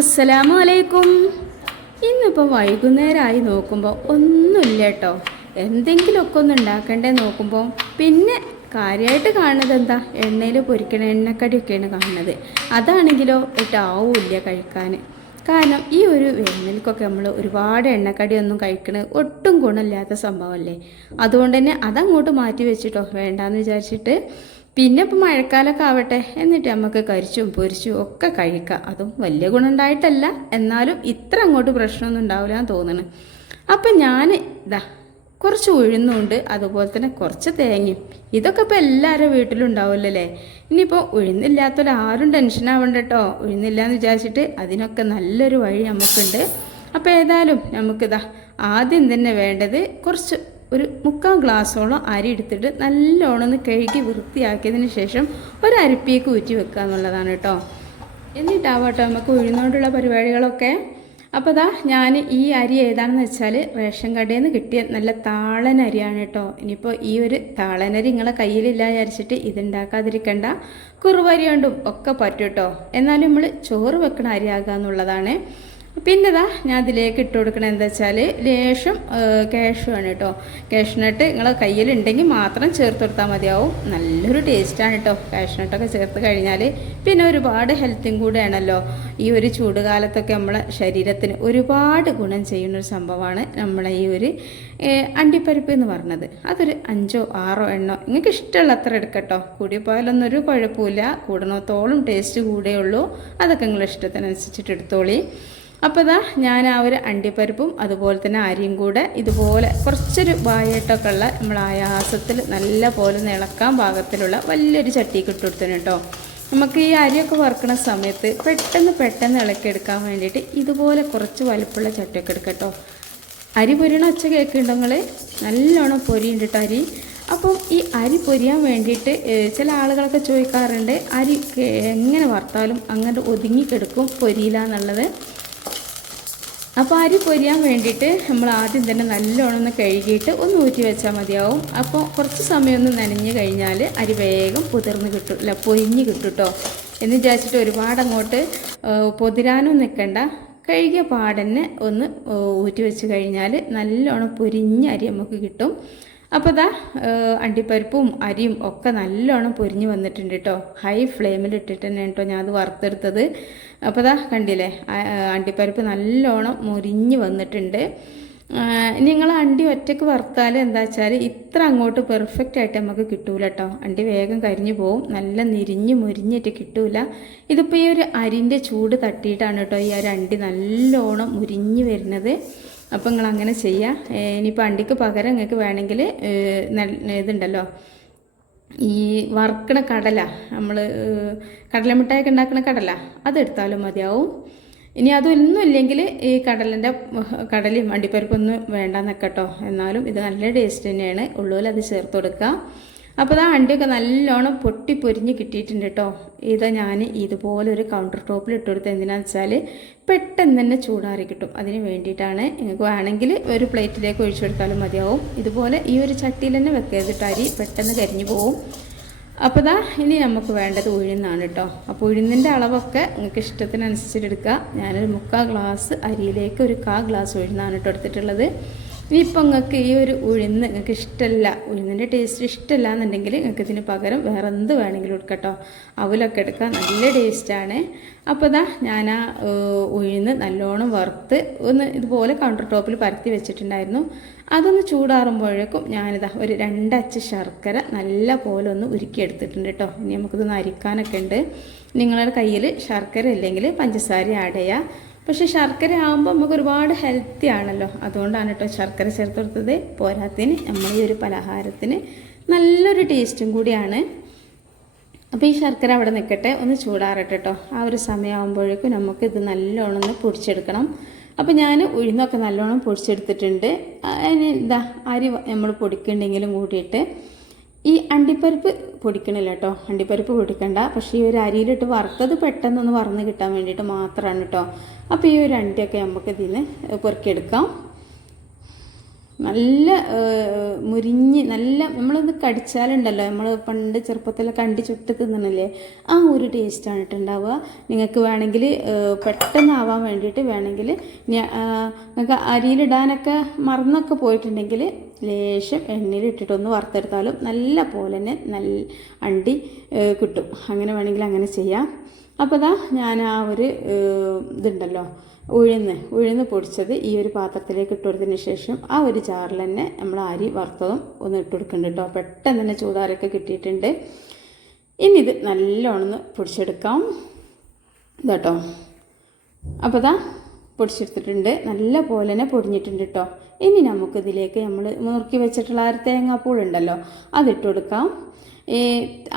അസ്സലാമു അലൈക്കും ഇന്നിപ്പോൾ വൈകുന്നേരമായി നോക്കുമ്പോൾ ഒന്നുമില്ല കേട്ടോ എന്തെങ്കിലുമൊക്കെ ഒന്ന് ഉണ്ടാക്കണ്ടേ നോക്കുമ്പോൾ പിന്നെ കാര്യമായിട്ട് കാണുന്നത് എന്താ? എണ്ണയിൽ പൊരിക്കണ എണ്ണക്കടിയൊക്കെയാണ് കാണുന്നത്. അതാണെങ്കിലോ ഒട്ടാവില്ല കഴിക്കാൻ കാരണം ഈ ഒരു വേനൽക്കൊക്കെ നമ്മൾ ഒരുപാട് എണ്ണക്കടിയൊന്നും കഴിക്കണത് ഒട്ടും ഗുണമില്ലാത്ത സംഭവമല്ലേ? അതുകൊണ്ട് തന്നെ അതങ്ങോട്ട് മാറ്റി വെച്ചിട്ടോ. വേണ്ടാന്ന് വിചാരിച്ചിട്ട് പിന്നെ ഇപ്പം മഴക്കാലമൊക്കെ ആവട്ടെ എന്നിട്ട് നമുക്ക് കരിച്ചും പൊരിച്ചും ഒക്കെ കഴിക്കാം. അതും വലിയ ഗുണമുണ്ടായിട്ടല്ല. എന്നാലും ഇത്ര അങ്ങോട്ട് പ്രശ്നമൊന്നും ഉണ്ടാവില്ല എന്ന് തോന്നുന്നു. അപ്പം ഞാൻ ഇതാ കുറച്ച് ഉഴുന്നുണ്ട് അതുപോലെ തന്നെ കുറച്ച് തേങ്ങയും. ഇതൊക്കെ ഇപ്പോൾ എല്ലാവരും വീട്ടിലുണ്ടാവില്ലല്ലേ ഇനിയിപ്പോൾ ഉഴുന്നില്ലാത്തവരാരും ടെൻഷൻ ആവണ്ട കേട്ടോ. ഉഴുന്നില്ല എന്ന് വിചാരിച്ചിട്ട് അതിനൊക്കെ നല്ലൊരു വഴി നമുക്കുണ്ട്. അപ്പോൾ ഏതായാലും നമുക്കിതാ ആദ്യം തന്നെ വേണ്ടത് കുറച്ച് ഒരു മുക്കാൽ ഗ്ലാസ്സോളം അരി എടുത്തിട്ട് നല്ലോണം ഒന്ന് കഴുകി വൃത്തിയാക്കിയതിന് ശേഷം ഒരു അരിപ്പിയേക്ക് ഊറ്റി വെക്കുക എന്നുള്ളതാണ് കേട്ടോ. എന്നിട്ടാവട്ടെ നമുക്ക് ഉഴുന്നോണ്ടുള്ള പരിപാടികളൊക്കെ. അപ്പോൾ ദാ ഞാൻ ഈ അരി ഏതാണെന്ന് വെച്ചാൽ റേഷൻ കടയിൽ നിന്ന് കിട്ടിയ നല്ല താളനരിയാണ് കേട്ടോ. ഇനിയിപ്പോൾ ഈ ഒരു താളനരി നിങ്ങളെ കയ്യിലില്ല വിചാരിച്ചിട്ട് ഇതുണ്ടാക്കാതിരിക്കണ്ട. കുറുവരി കൊണ്ടും ഒക്കെ പറ്റും കേട്ടോ. എന്നാലും നമ്മൾ ചോറ് വെക്കണ അരിയാകുക എന്നുള്ളതാണ് പിന്നെ ഇതാ ഞാൻ അതിലേക്ക് ഇട്ട് കൊടുക്കണത് എന്താ വെച്ചാൽ ലേശം ആണ് കേട്ടോ. ക്യാഷ്നട്ട് നിങ്ങൾ കയ്യിലുണ്ടെങ്കിൽ മാത്രം ചേർത്ത് കൊടുത്താൽ മതിയാവും. നല്ലൊരു ടേസ്റ്റാണ് കേട്ടോ. ക്യാഷ്നട്ടൊക്കെ ചേർത്ത് കഴിഞ്ഞാൽ പിന്നെ ഒരുപാട് ഹെൽത്തും കൂടെയാണല്ലോ ഈ ഒരു ചൂടുകാലത്തൊക്കെ നമ്മളെ ശരീരത്തിന് ഒരുപാട് ഗുണം ചെയ്യുന്ന ഒരു സംഭവമാണ് നമ്മളെ ഈ ഒരു അണ്ടിപ്പരിപ്പ് എന്ന് പറഞ്ഞത്. അതൊരു അഞ്ചോ ആറോ എണ്ണോ നിങ്ങൾക്ക് ഇഷ്ടമുള്ള അത്ര എടുക്കട്ടോ കൂടിപ്പോയാലൊന്നും ഒരു കുഴപ്പമില്ല. കൂടണത്തോളം ടേസ്റ്റ് കൂടെയുള്ളൂ അതൊക്കെ നിങ്ങളുടെ ഇഷ്ടത്തിനനുസരിച്ചിട്ട് എടുത്തോളി. അപ്പോൾ ഇതാ ഞാൻ ആ ഒരു അണ്ടിപ്പരിപ്പും അതുപോലെ തന്നെ അരിയും കൂടെ ഇതുപോലെ കുറച്ചൊരു വായട്ടൊക്കെ ഉള്ള നമ്മൾ ആയാസത്തിൽ നല്ല പോലെ ഇളക്കാൻ പാകത്തിലുള്ള വലിയൊരു ചട്ടിക്ക് ഇട്ട് കൊടുത്തിന് കേട്ടോ. നമുക്ക് ഈ അരിയൊക്കെ വറുക്കുന്ന സമയത്ത് പെട്ടെന്ന് പെട്ടെന്ന് ഇളക്കിയെടുക്കാൻ വേണ്ടിയിട്ട് ഇതുപോലെ കുറച്ച് വലുപ്പുള്ള ചട്ടിയൊക്കെ എടുക്കട്ടോ അരി പൊരിയണ ഒച്ച കേൾക്കുന്നുണ്ടോ നിങ്ങൾ നല്ലോണം പൊരിയുണ്ട് കേട്ടോ അരി. അപ്പം ഈ അരി പൊരിയാൻ വേണ്ടിയിട്ട് ചില ആളുകളൊക്കെ ചോദിക്കാറുണ്ട് അരി എങ്ങനെ വറുത്താലും അങ്ങനെ ഒതുങ്ങിക്കെടുക്കും പൊരിയില്ല എന്നുള്ളത്. അപ്പോൾ അരി പൊരിയാൻ വേണ്ടിയിട്ട് നമ്മൾ ആദ്യം തന്നെ നല്ലോണം ഒന്ന് കഴുകിയിട്ട് ഒന്ന് ഊറ്റി വെച്ചാൽ മതിയാവും. അപ്പോൾ കുറച്ച് സമയം ഒന്ന് നനഞ്ഞ് കഴിഞ്ഞാൽ അരി വേഗം പുതിർന്ന് കിട്ടും. അല്ല പൊരിഞ്ഞ് കിട്ടും കേട്ടോ എന്ന് വിചാരിച്ചിട്ട് ഒരുപാട് അങ്ങോട്ട് പൊതിരാനും നിൽക്കണ്ട. കഴുകിയ പാടന്നെ ഒന്ന് ഊറ്റി വെച്ച് കഴിഞ്ഞാൽ നല്ലോണം പൊരിഞ്ഞ അരി നമുക്ക് കിട്ടും. അപ്പോൾ ദാ അണ്ടിപ്പരിപ്പും അരിയും ഒക്കെ നല്ലോണം പൊരിഞ്ഞ് വന്നിട്ടുണ്ട് കേട്ടോ ഹൈ ഫ്ലെയിമിൽ ഇട്ടിട്ട് തന്നെ കേട്ടോ ഞാൻ അത് വറുത്തെടുത്തത്. അപ്പോൾ ദാ കണ്ടില്ലേ അണ്ടിപ്പരിപ്പ് നല്ലോണം മുരിഞ്ഞ് വന്നിട്ടുണ്ട്. നിങ്ങൾ അണ്ടി ഒറ്റയ്ക്ക് വറുത്താൽ എന്താ വെച്ചാൽ ഇത്ര അങ്ങോട്ട് പെർഫെക്റ്റ് ആയിട്ട് നമുക്ക് കിട്ടൂല കേട്ടോ അണ്ടി വേഗം കരിഞ്ഞു പോവും. നല്ല നിരിഞ്ഞ് മുരിഞ്ഞിട്ട് കിട്ടൂല. ഇതിപ്പോൾ ഈ ഒരു അരിന്റെ ചൂട് തട്ടിയിട്ടാണ് കേട്ടോ ഈ ഒരു അണ്ടി നല്ലോണം മുരിഞ്ഞ് വരുന്നത്. അപ്പോൾ നിങ്ങൾ അങ്ങനെ ചെയ്യാം ഇനിയിപ്പോൾ അണ്ടിക്ക് പകരം നിങ്ങൾക്ക് വേണമെങ്കിൽ ഇതുണ്ടല്ലോ ഈ വറുക്കണ കടല നമ്മൾ കടലമിഠായൊക്കെ ഉണ്ടാക്കുന്ന കടല അതെടുത്താലും മതിയാവും. ഇനി അതൊന്നും ഇല്ലെങ്കിൽ ഈ കടലിന്റെ കടലയും അണ്ടിപ്പരിപ്പൊന്നും വേണ്ടെന്നൊക്കെ കേട്ടോ എന്നാലും ഇത് നല്ല ടേസ്റ്റ് തന്നെയാണ്. ഉള്ളുവിൽ അത് ചേർത്ത് കൊടുക്കുക അപ്പോൾ ആ അണ്ടിയൊക്കെ നല്ലോണം പൊട്ടി പൊരിഞ്ഞ് കിട്ടിയിട്ടുണ്ട് കേട്ടോ ഇത് ഞാൻ ഇതുപോലെ ഒരു കൗണ്ടർ ടോപ്പിൽ ഇട്ട് കൊടുത്തത് എന്തിനാണെന്ന് വെച്ചാൽ പെട്ടെന്ന് തന്നെ ചൂടാറി കിട്ടും. അതിന് വേണ്ടിയിട്ടാണ് നിങ്ങൾക്ക് വേണമെങ്കിൽ ഒരു പ്ലേറ്റിലേക്ക് ഒഴിച്ചു കൊടുത്താലും മതിയാവും. ഇതുപോലെ ഈ ഒരു ചട്ടിയിൽ തന്നെ വെക്കരുതിട്ട് അരി. പെട്ടെന്ന് കരിഞ്ഞു പോവും. അപ്പോൾ ദാ ഇനി നമുക്ക് വേണ്ടത് ഉഴുന്നാണ് കേട്ടോ അപ്പോൾ ഉഴുന്നിന്റെ അളവൊക്കെ നിങ്ങൾക്ക് ഇഷ്ടത്തിനനുസരിച്ചിട്ട് എടുക്കുക ഞാനൊരു മുക്കാൽ ഗ്ലാസ് അരിയിലേക്ക് ഒരു കാ ഗ്ലാസ് ഉഴുന്നാണ് കേട്ടോ എടുത്തിട്ടുള്ളത്. ഇനിയിപ്പോൾ നിങ്ങൾക്ക് ഈ ഒരു ഉഴുന്ന് നിങ്ങൾക്ക് ഇഷ്ടമല്ല ഉഴുന്നിന്റെ ടേസ്റ്റ് ഇഷ്ടമല്ല എന്നുണ്ടെങ്കിൽ നിങ്ങൾക്ക് ഇതിന് പകരം വേറെ എന്ത് വേണമെങ്കിലും എടുക്കട്ടോ. അവലൊക്കെ എടുക്കാം നല്ല ടേസ്റ്റാണ് അപ്പോൾ ഇതാ ഞാൻ ആ ഉഴുന്ന് നല്ലോണം വറുത്ത് ഒന്ന് ഇതുപോലെ കൗണ്ടർ ടോപ്പിൽ പരത്തി വെച്ചിട്ടുണ്ടായിരുന്നു. അതൊന്ന് ചൂടാറുമ്പോഴേക്കും ഞാനിതാ ഒരു രണ്ടച്ച് ശർക്കര നല്ല പോലെ ഒന്ന് ഉരുക്കിയെടുത്തിട്ടുണ്ട് കേട്ടോ ഇനി നമുക്കിതൊന്ന് അരിക്കാനൊക്കെ ഉണ്ട്. നിങ്ങളുടെ കയ്യിൽ ശർക്കര ഇല്ലെങ്കിൽ പഞ്ചസാര ആഡ് പക്ഷേ ശർക്കര ആകുമ്പോൾ നമുക്ക് ഒരുപാട് ഹെൽത്തി ആണല്ലോ. അതുകൊണ്ടാണ് കേട്ടോ ശർക്കര ചേർത്ത് കൊടുത്തത്. പോരാത്തിന് നമ്മൾ ഈ ഒരു പലഹാരത്തിന് നല്ലൊരു ടേസ്റ്റും കൂടിയാണ്. അപ്പോൾ ഈ ശർക്കര അവിടെ നിൽക്കട്ടെ ഒന്ന് ചൂടാറട്ടെ കേട്ടോ ആ ഒരു സമയമാകുമ്പോഴേക്കും നമുക്ക് ഇത് നല്ലോണം ഒന്ന് പൊടിച്ചെടുക്കണം. അപ്പോൾ ഞാൻ ഉഴുന്നൊക്കെ നല്ലോണം പൊടിച്ചെടുത്തിട്ടുണ്ട്. അതിന് എന്താ അരി നമ്മൾ പൊടിക്കുന്നുണ്ടെങ്കിലും കൂട്ടിയിട്ട് ഈ അണ്ടിപ്പരിപ്പ് പൊടിക്കണില്ല കേട്ടോ. അണ്ടിപ്പരിപ്പ് പൊടിക്കണ്ട. പക്ഷേ ഈ ഒരു അരിയിലിട്ട് വറുത്തത് പെട്ടെന്നൊന്ന് വറന്ന് കിട്ടാൻ വേണ്ടിയിട്ട് മാത്രമാണ് കേട്ടോ. അപ്പോൾ ഈ ഒരു അണ്ടിയൊക്കെ നമുക്ക് ഇതിന് പെറുക്കിയെടുക്കാം. നല്ല മുരിഞ്ഞ് നല്ല നമ്മളൊന്ന് കടിച്ചാലുണ്ടല്ലോ. നമ്മൾ പണ്ട് ചെറുപ്പത്തിലൊക്കെ അണ്ടി ചുട്ട് തിന്നണില്ലേ? ആ ഒരു ടേസ്റ്റാണ് ഉണ്ടാവുക. നിങ്ങൾക്ക് വേണമെങ്കിൽ പെട്ടെന്ന് പെട്ടെന്നാവാൻ വേണ്ടിയിട്ട് വേണമെങ്കിൽ നിങ്ങൾക്ക് അരിയിലിടാനൊക്കെ മറന്നൊക്കെ പോയിട്ടുണ്ടെങ്കിൽ ലേശം എണ്ണയിൽ ഇട്ടിട്ടൊന്ന് വറുത്തെടുത്താലും നല്ല പോലെ തന്നെ നല്ല അണ്ടി കിട്ടും. അങ്ങനെ വേണമെങ്കിൽ അങ്ങനെ ചെയ്യാം. അപ്പോൾ ഇതാ ഞാൻ ആ ഒരു ഇതുണ്ടല്ലോ ഉഴുന്ന് ഉഴുന്ന് പൊടിച്ചത് ഈ ഒരു പാത്രത്തിലേക്ക് ഇട്ട് കൊടുത്തതിന് ശേഷം ആ ഒരു ജാറിൽ തന്നെ നമ്മൾ അരി വറുത്തതും ഒന്ന് ഇട്ട് കൊടുക്കുന്നുണ്ട് കേട്ടോ. പെട്ടെന്ന് തന്നെ ചൂതാരൊക്കെ കിട്ടിയിട്ടുണ്ട്. ഇനി ഇത് നല്ലോണം പൊടിച്ചെടുക്കാം. ഇതാട്ടോ. അപ്പോൾ ദാ പൊടിച്ചെടുത്തിട്ടുണ്ട്. നല്ല പോലെ തന്നെ പൊടിഞ്ഞിട്ടുണ്ട് കേട്ടോ ഇനി നമുക്ക് ഇതിലേക്ക് നമ്മൾ നുറുക്കി വെച്ചിട്ടുള്ള ആ ഉണ്ടല്ലോ അതിട്ട് കൊടുക്കാം ഈ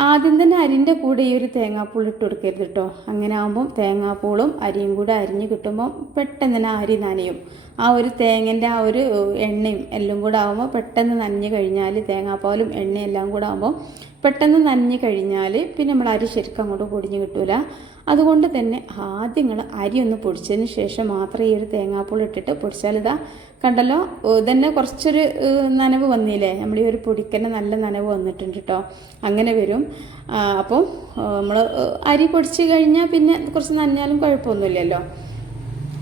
ആദ്യം തന്നെ അരിന്റെ കൂടെ ഈ ഒരു തേങ്ങാപ്പൂൾ ഇട്ട് കൊടുക്കരുത് കേട്ടോ അങ്ങനെ ആകുമ്പം തേങ്ങാപ്പൂളും അരിയും കൂടെ അരിഞ്ഞ് കിട്ടുമ്പോൾ പെട്ടെന്ന് തന്നെ അരി നനയും. ആ ഒരു തേങ്ങന്റെ ആ ഒരു എണ്ണയും എല്ലാം കൂടെ ആകുമ്പോൾ പെട്ടെന്ന് നനഞ്ഞു കഴിഞ്ഞാൽ തേങ്ങാപ്പാലും എണ്ണയും എല്ലാം കൂടെ ആകുമ്പോൾ പെട്ടെന്ന് നനഞ്ഞു കഴിഞ്ഞാൽ പിന്നെ നമ്മൾ അരി ശരിക്കും അങ്ങോട്ട് പൊടിഞ്ഞ് കിട്ടൂല. അതുകൊണ്ട് തന്നെ ആദ്യം നിങ്ങൾ അരി ഒന്ന് പൊടിച്ചതിന് ശേഷം മാത്രം ഈ ഒരു തേങ്ങാപ്പൂൾ ഇട്ടിട്ട് പൊടിച്ചാൽ ഇതാ കണ്ടല്ലോ ഇതന്നെ കുറച്ചൊരു നനവ് വന്നില്ലേ? നമ്മൾ ഈ ഒരു പൊടിക്കന്നെ നല്ല നനവ് വന്നിട്ടുണ്ട് കേട്ടോ അങ്ങനെ വരും. അപ്പോൾ നമ്മൾ അരി പൊടിച്ച് കഴിഞ്ഞാൽ പിന്നെ കുറച്ച് നനഞ്ഞാലും കുഴപ്പമൊന്നുമില്ലല്ലോ.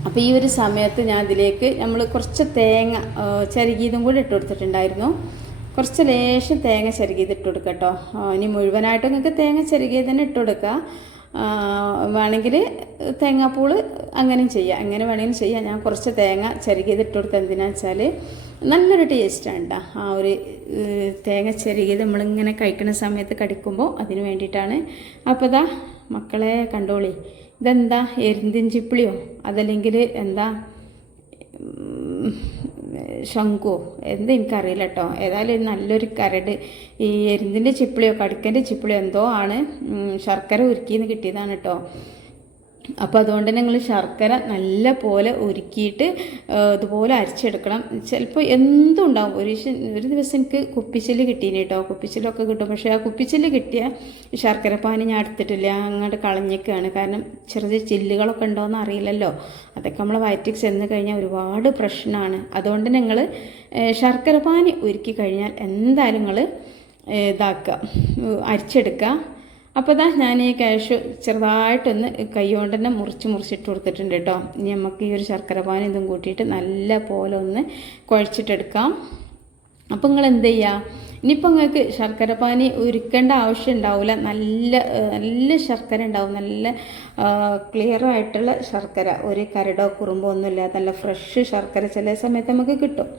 അപ്പോൾ ഈ ഒരു സമയത്ത് ഞാൻ അതിലേക്ക് നമ്മൾ കുറച്ച് തേങ്ങ ചരുകിയതും കൂടി ഇട്ട് കൊടുത്തിട്ടുണ്ടായിരുന്നു. കുറച്ച് ലേശം തേങ്ങ ചരുകിയത് ഇട്ട് കൊടുക്കുക കേട്ടോ ഇനി മുഴുവനായിട്ട് നിങ്ങൾക്ക് തേങ്ങ ചരുകിയത് തന്നെ ഇട്ട് കൊടുക്കുക വേണമെങ്കിൽ തേങ്ങാപ്പൂൾ അങ്ങനെയും ചെയ്യാം. അങ്ങനെ വേണമെങ്കിലും ചെയ്യാം. ഞാൻ കുറച്ച് തേങ്ങ ചെറുകിയത് ഇട്ട് കൊടുത്ത് എന്തിനാണെന്ന് വെച്ചാൽ നല്ലൊരു ടേസ്റ്റാണ് കേട്ടോ ആ ഒരു തേങ്ങ ചെറുകിയത് നമ്മളിങ്ങനെ കഴിക്കുന്ന സമയത്ത് കടിക്കുമ്പോൾ അതിന് വേണ്ടിയിട്ടാണ്. അപ്പോൾ ഇതാ മക്കളെ കണ്ടോളി. ഇതെന്താ? എരിന്തിൻ ചിപ്പിളിയോ അതല്ലെങ്കിൽ എന്താ ശംഖുവോ എന്ത് എനിക്കറിയില്ല കേട്ടോ ഏതായാലും നല്ലൊരു കരട്. ഈ എരിന്തിന്റെ ചിപ്പിളിയോ കടുക്കന്റെ ചിപ്പിളിയോ എന്തോ ആണ് ശർക്കര ഉരുക്കിന്ന് കിട്ടിയതാണ് കേട്ടോ അപ്പോൾ അതുകൊണ്ട് തന്നെ നിങ്ങൾ ശർക്കര നല്ല പോലെ ഒരുക്കിയിട്ട് ഇതുപോലെ അരച്ചെടുക്കണം. ചിലപ്പോൾ എന്തുണ്ടാവും ഒരു ഒരു ദിവസം എനിക്ക് കുപ്പിച്ചിൽ കിട്ടീന് കേട്ടോ കുപ്പിച്ചിലൊക്കെ കിട്ടും. പക്ഷേ ആ കുപ്പിച്ചിൽ കിട്ടിയ ശർക്കര പാനി ഞാൻ എടുത്തിട്ടില്ല. അങ്ങോട്ട് കളഞ്ഞേക്കാണ്. കാരണം ചെറിയ ചില്ലുകളൊക്കെ ഉണ്ടോയെന്ന് അറിയില്ലല്ലോ. അതൊക്കെ നമ്മൾ വയറ്റിൽ ചെന്ന് കഴിഞ്ഞാൽ ഒരുപാട് പ്രശ്നമാണ് അതുകൊണ്ട് നിങ്ങൾ ശർക്കര പാനി ഒരുക്കി കഴിഞ്ഞാൽ എന്തായാലും നിങ്ങൾ ഇതാക്കുക അരിച്ചെടുക്കുക അപ്പോൾ ഇതാ ഞാൻ ഈ ക്യാഷ് ചെറുതായിട്ടൊന്ന് കൈകൊണ്ട് തന്നെ മുറിച്ച് മുറിച്ചിട്ട് കൊടുത്തിട്ടുണ്ട് കേട്ടോ ഇനി നമുക്ക് ഈ ഒരു ശർക്കര പാൻ ഇതും കൂട്ടിയിട്ട് നല്ല പോലെ ഒന്ന് കുഴച്ചിട്ടെടുക്കാം. അപ്പോൾ നിങ്ങൾ എന്ത് ചെയ്യുക ഇനിയിപ്പോൾ നിങ്ങൾക്ക് ശർക്കര പാനി ഉരുക്കേണ്ട ആവശ്യം ഉണ്ടാവില്ല നല്ല നല്ല ശർക്കര ഉണ്ടാവും. നല്ല ക്ലിയർ ആയിട്ടുള്ള ശർക്കര. ഒരു കരടോ കുറുമ്പോ ഒന്നുമില്ല നല്ല ഫ്രഷ് ശർക്കര ചില സമയത്ത് നമുക്ക് കിട്ടും.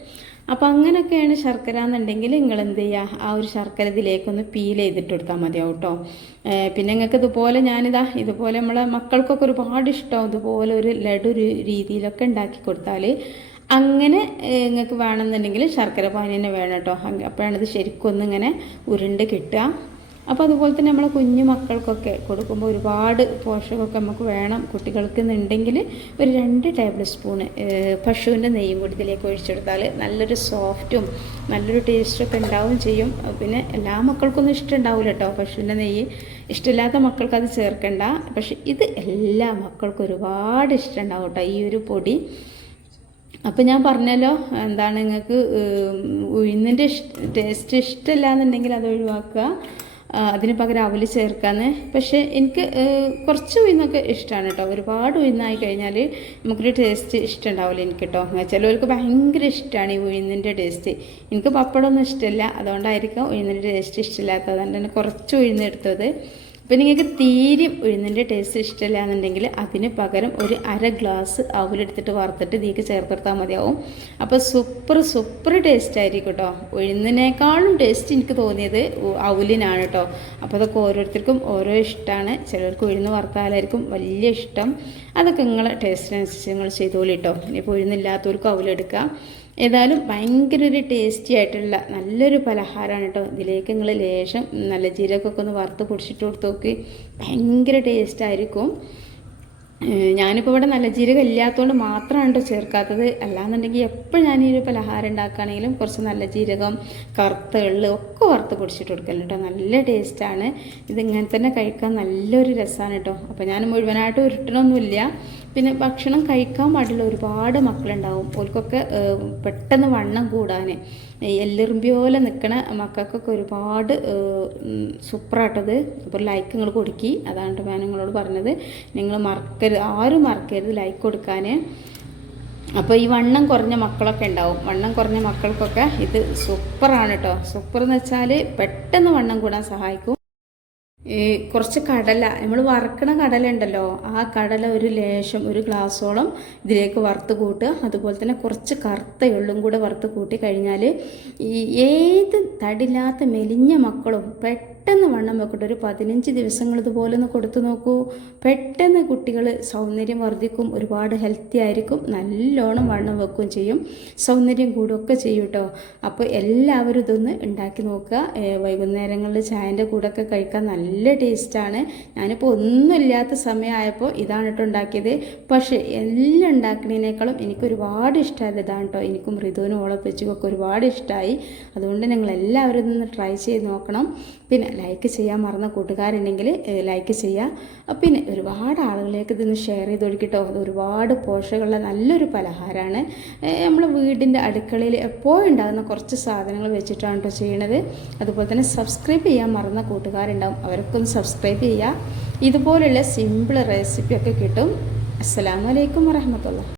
അപ്പോൾ അങ്ങനെയൊക്കെയാണ് ശർക്കര എന്നുണ്ടെങ്കിൽ നിങ്ങൾ എന്ത് ചെയ്യുക? ആ ഒരു ശർക്കര ഇതിലേക്കൊന്ന് പീൽ ചെയ്തിട്ട് കൊടുത്താൽ മതിയാവും കേട്ടോ. പിന്നെ നിങ്ങൾക്ക് ഇതുപോലെ ഞാനിതാ ഇതുപോലെ നമ്മളെ മക്കൾക്കൊക്കെ ഒരുപാട് ഇഷ്ടമാവും ഇതുപോലെ ഒരു ലഡു രീതിയിലൊക്കെ ഉണ്ടാക്കി കൊടുത്താൽ അങ്ങനെ നിങ്ങൾക്ക് വേണമെന്നുണ്ടെങ്കിൽ ശർക്കര പാനി തന്നെ വേണം കേട്ടോ. അപ്പോഴാണിത് ശരിക്കൊന്നിങ്ങനെ ഉരുണ്ട് കിട്ടുക. അപ്പോൾ അതുപോലെ തന്നെ നമ്മളെ കുഞ്ഞു മക്കൾക്കൊക്കെ കൊടുക്കുമ്പോൾ ഒരുപാട് പോഷകമൊക്കെ നമുക്ക് വേണം. കുട്ടികൾക്ക് എന്നുണ്ടെങ്കിൽ ഒരു രണ്ട് ടേബിൾ സ്പൂണ് പശുവിന്റെ നെയ്യും കൂടി ഇതിലേക്ക് ഒഴിച്ചെടുത്താൽ നല്ലൊരു സോഫ്റ്റും നല്ലൊരു ടേസ്റ്റൊക്കെ ഉണ്ടാവും ചെയ്യും. പിന്നെ എല്ലാ മക്കൾക്കൊന്നും ഇഷ്ടമുണ്ടാവില്ല കേട്ടോ പശുവിന്റെ നെയ്യ് ഇഷ്ടമില്ലാത്ത മക്കൾക്ക് അത് ചേർക്കണ്ട. പക്ഷെ ഇത് എല്ലാ മക്കൾക്കും ഒരുപാട് ഇഷ്ടമുണ്ടാവും കേട്ടോ ഈ ഒരു പൊടി. അപ്പോൾ ഞാൻ പറഞ്ഞല്ലോ എന്താണ് നിങ്ങൾക്ക് ഉഴുന്നിന്റെ ടേസ്റ്റ് ഇഷ്ടമില്ല എന്നുണ്ടെങ്കിൽ അത് ഒഴിവാക്കുക. അതിന് പകരം അവൽ ചേർക്കാന്ന്. പക്ഷേ എനിക്ക് കുറച്ച് ഉഴുന്നൊക്കെ ഇഷ്ടമാണ് കേട്ടോ ഒരുപാട് ഉഴുന്നായി കഴിഞ്ഞാൽ നമുക്കൊരു ടേസ്റ്റ് ഇഷ്ടമുണ്ടാവില്ല എനിക്ക് കേട്ടോ ചിലവർക്ക് ഭയങ്കര ഇഷ്ടമാണ് ഈ ഉഴുന്നിന്റെ ടേസ്റ്റ്. എനിക്ക് പപ്പടമൊന്നും ഇഷ്ടമില്ല അതുകൊണ്ടായിരിക്കും ഉഴുന്നിന്റെ ടേസ്റ്റ് ഇഷ്ടമില്ലാത്തത് അതുകൊണ്ട് തന്നെ കുറച്ച് ഉഴുന്ന് എടുത്തത്. അപ്പോൾ നിങ്ങൾക്ക് തീരെ ഉഴുന്നിന്റെ ടേസ്റ്റ് ഇഷ്ടമില്ല എന്നുണ്ടെങ്കിൽ അതിന് പകരം ഒരു അര ഗ്ലാസ് അവലെടുത്തിട്ട് വറുത്തിട്ട് ഇതിലേക്ക് ചേർത്തെടുത്താൽ മതിയാവും. അപ്പോൾ സൂപ്പർ സൂപ്പർ ടേസ്റ്റ് ആയിരിക്കും കേട്ടോ ഉഴുന്നിനേക്കാളും ടേസ്റ്റ് എനിക്ക് തോന്നിയത് അവലിനാണ് കേട്ടോ അപ്പോൾ അതൊക്കെ ഓരോരുത്തർക്കും ഓരോ ഇഷ്ടമാണ് ചിലർക്ക് ഉഴുന്ന് വറുത്താലായിരിക്കും വലിയ ഇഷ്ടം. അതൊക്കെ നിങ്ങളെ ടേസ്റ്റിനനുസരിച്ച് നിങ്ങൾ ചെയ്തോളി കേട്ടോ ഇനിയിപ്പോൾ ഉഴുന്നില്ലാത്തവർക്കും അവലെടുക്കാം. ഏതായാലും ഭയങ്കര ഒരു ടേസ്റ്റി ആയിട്ടുള്ള നല്ലൊരു പലഹാരമാണ് കേട്ടോ ഇതിലേക്ക് നിങ്ങൾ ലേശം നല്ല ജീരകമൊക്കെ ഒന്ന് വറുത്ത് പൊടിച്ചിട്ട് കൊടുത്ത് നോക്കി. ഭയങ്കര ടേസ്റ്റായിരിക്കും ഞാനിപ്പോൾ ഇവിടെ നല്ല ജീരകം ഇല്ലാത്തതുകൊണ്ട് മാത്രമാണ് കേട്ടോ ചേർക്കാത്തത്. അല്ലാന്നുണ്ടെങ്കിൽ എപ്പോൾ ഞാൻ ഈ ഒരു പലഹാരം ഉണ്ടാക്കുകയാണെങ്കിലും കുറച്ച് നല്ല ജീരകം കറുത്ത എള്ള് ഒക്കെ വറുത്ത് പൊടിച്ചിട്ട് കൊടുക്കലുണ്ട് കേട്ടോ നല്ല ടേസ്റ്റാണ് ഇതിങ്ങനെ തന്നെ കഴിക്കാൻ നല്ലൊരു രസമാണ് കേട്ടോ അപ്പോൾ ഞാൻ മുഴുവനായിട്ട് ഉരുട്ടണമൊന്നുമില്ല പിന്നെ ഭക്ഷണം കഴിക്കാൻ പാടുള്ള ഒരുപാട് മക്കളുണ്ടാവും. ഓൽക്കൊക്കെ പെട്ടെന്ന് വണ്ണം കൂടാൻ എല്ലിറുമ്പി പോലെ നിൽക്കണ മക്കൾക്കൊക്കെ ഒരുപാട് സൂപ്പറായിട്ടത് അപ്പോൾ ലൈക്ക് നിങ്ങൾ കൊടുക്കി. അതാണ് ഞാൻ നിങ്ങളോട് പറഞ്ഞത്. നിങ്ങൾ മറക്കരുത് ആരും മറക്കരുത് ലൈക്ക് കൊടുക്കാൻ അപ്പോൾ ഈ വണ്ണം കുറഞ്ഞ മക്കളൊക്കെ ഉണ്ടാവും. വണ്ണം കുറഞ്ഞ മക്കൾക്കൊക്കെ ഇത് സൂപ്പറാണ് കേട്ടോ സൂപ്പർ എന്ന് വെച്ചാൽ പെട്ടെന്ന് വണ്ണം കൂടാൻ സഹായിക്കും. ഈ കുറച്ച് കടല നമ്മൾ വറക്കണ കടല ഉണ്ടല്ലോ ആ കടല ഒരു ലേശം ഒരു ഗ്ലാസ്സോളം ഇതിലേക്ക് വറുത്ത് കൂട്ടുക. അതുപോലെ തന്നെ കുറച്ച് കറുത്ത എള്ളും കൂടെ വറുത്ത് കൂട്ടി കഴിഞ്ഞാൽ ഈ ഏത് തടില്ലാത്ത മെലിഞ്ഞ മക്കളും പെട്ടെന്ന് വണ്ണം വെക്കട്ടെ. ഒരു പതിനഞ്ച് ദിവസങ്ങൾ ഇതുപോലെ ഒന്ന് കൊടുത്തു നോക്കൂ. പെട്ടെന്ന് കുട്ടികൾ സൗന്ദര്യം വർദ്ധിക്കും. ഒരുപാട് ഹെൽത്തി ആയിരിക്കും. നല്ലോണം വണ്ണം വെക്കുകയും ചെയ്യും. സൗന്ദര്യം കൂടുകയൊക്കെ ചെയ്യും കേട്ടോ. അപ്പോൾ എല്ലാവരും ഇതൊന്ന് ഉണ്ടാക്കി നോക്കുക. വൈകുന്നേരങ്ങളിൽ ചായന്റെ കൂടെയൊക്കെ കഴിക്കാൻ നല്ല ടേസ്റ്റാണ് ഞാനിപ്പോൾ ഒന്നുമില്ലാത്ത സമയമായപ്പോൾ ഇതാണ് കേട്ടോ ഉണ്ടാക്കിയത്. പക്ഷേ എല്ലാം ഉണ്ടാക്കുന്നതിനേക്കാളും എനിക്ക് ഒരുപാട് ഇഷ്ടമായത് ഇതാണ് കേട്ടോ. എനിക്കും മൃദുവിനും ഓളപ്പച്ചുമൊക്കെ ഒരുപാട് ഇഷ്ടമായി. അതുകൊണ്ട് നിങ്ങൾ എല്ലാവരും ഇതൊന്ന് ട്രൈ ചെയ്ത് നോക്കണം. പിന്നെ ലൈക്ക് ചെയ്യാൻ മറന്ന കൂട്ടുകാരുണ്ടെങ്കിൽ ലൈക്ക് ചെയ്യുക പിന്നെ ഒരുപാട് ആളുകളിലേക്ക് ഇതൊന്ന് ഷെയർ ചെയ്ത് കൊടുക്കട്ടോ അത് ഒരുപാട് പോഷകമുള്ള നല്ലൊരു പലഹാരമാണ് നമ്മൾ വീടിന്റെ അടുക്കളയിൽ എപ്പോഴും ഉണ്ടാകുന്ന കുറച്ച് സാധനങ്ങൾ വെച്ചിട്ടാണ് കേട്ടോ ചെയ്യണത്. അതുപോലെ തന്നെ സബ്സ്ക്രൈബ് ചെയ്യാൻ മറന്ന കൂട്ടുകാരുണ്ടാവും അവരൊക്കെ സബ്സ്ക്രൈബ് ചെയ്യുക ഇതുപോലുള്ള സിമ്പിൾ റെസിപ്പിയൊക്കെ കിട്ടും. അസ്സാം വലൈക്കും വറഹമത്തുള്ള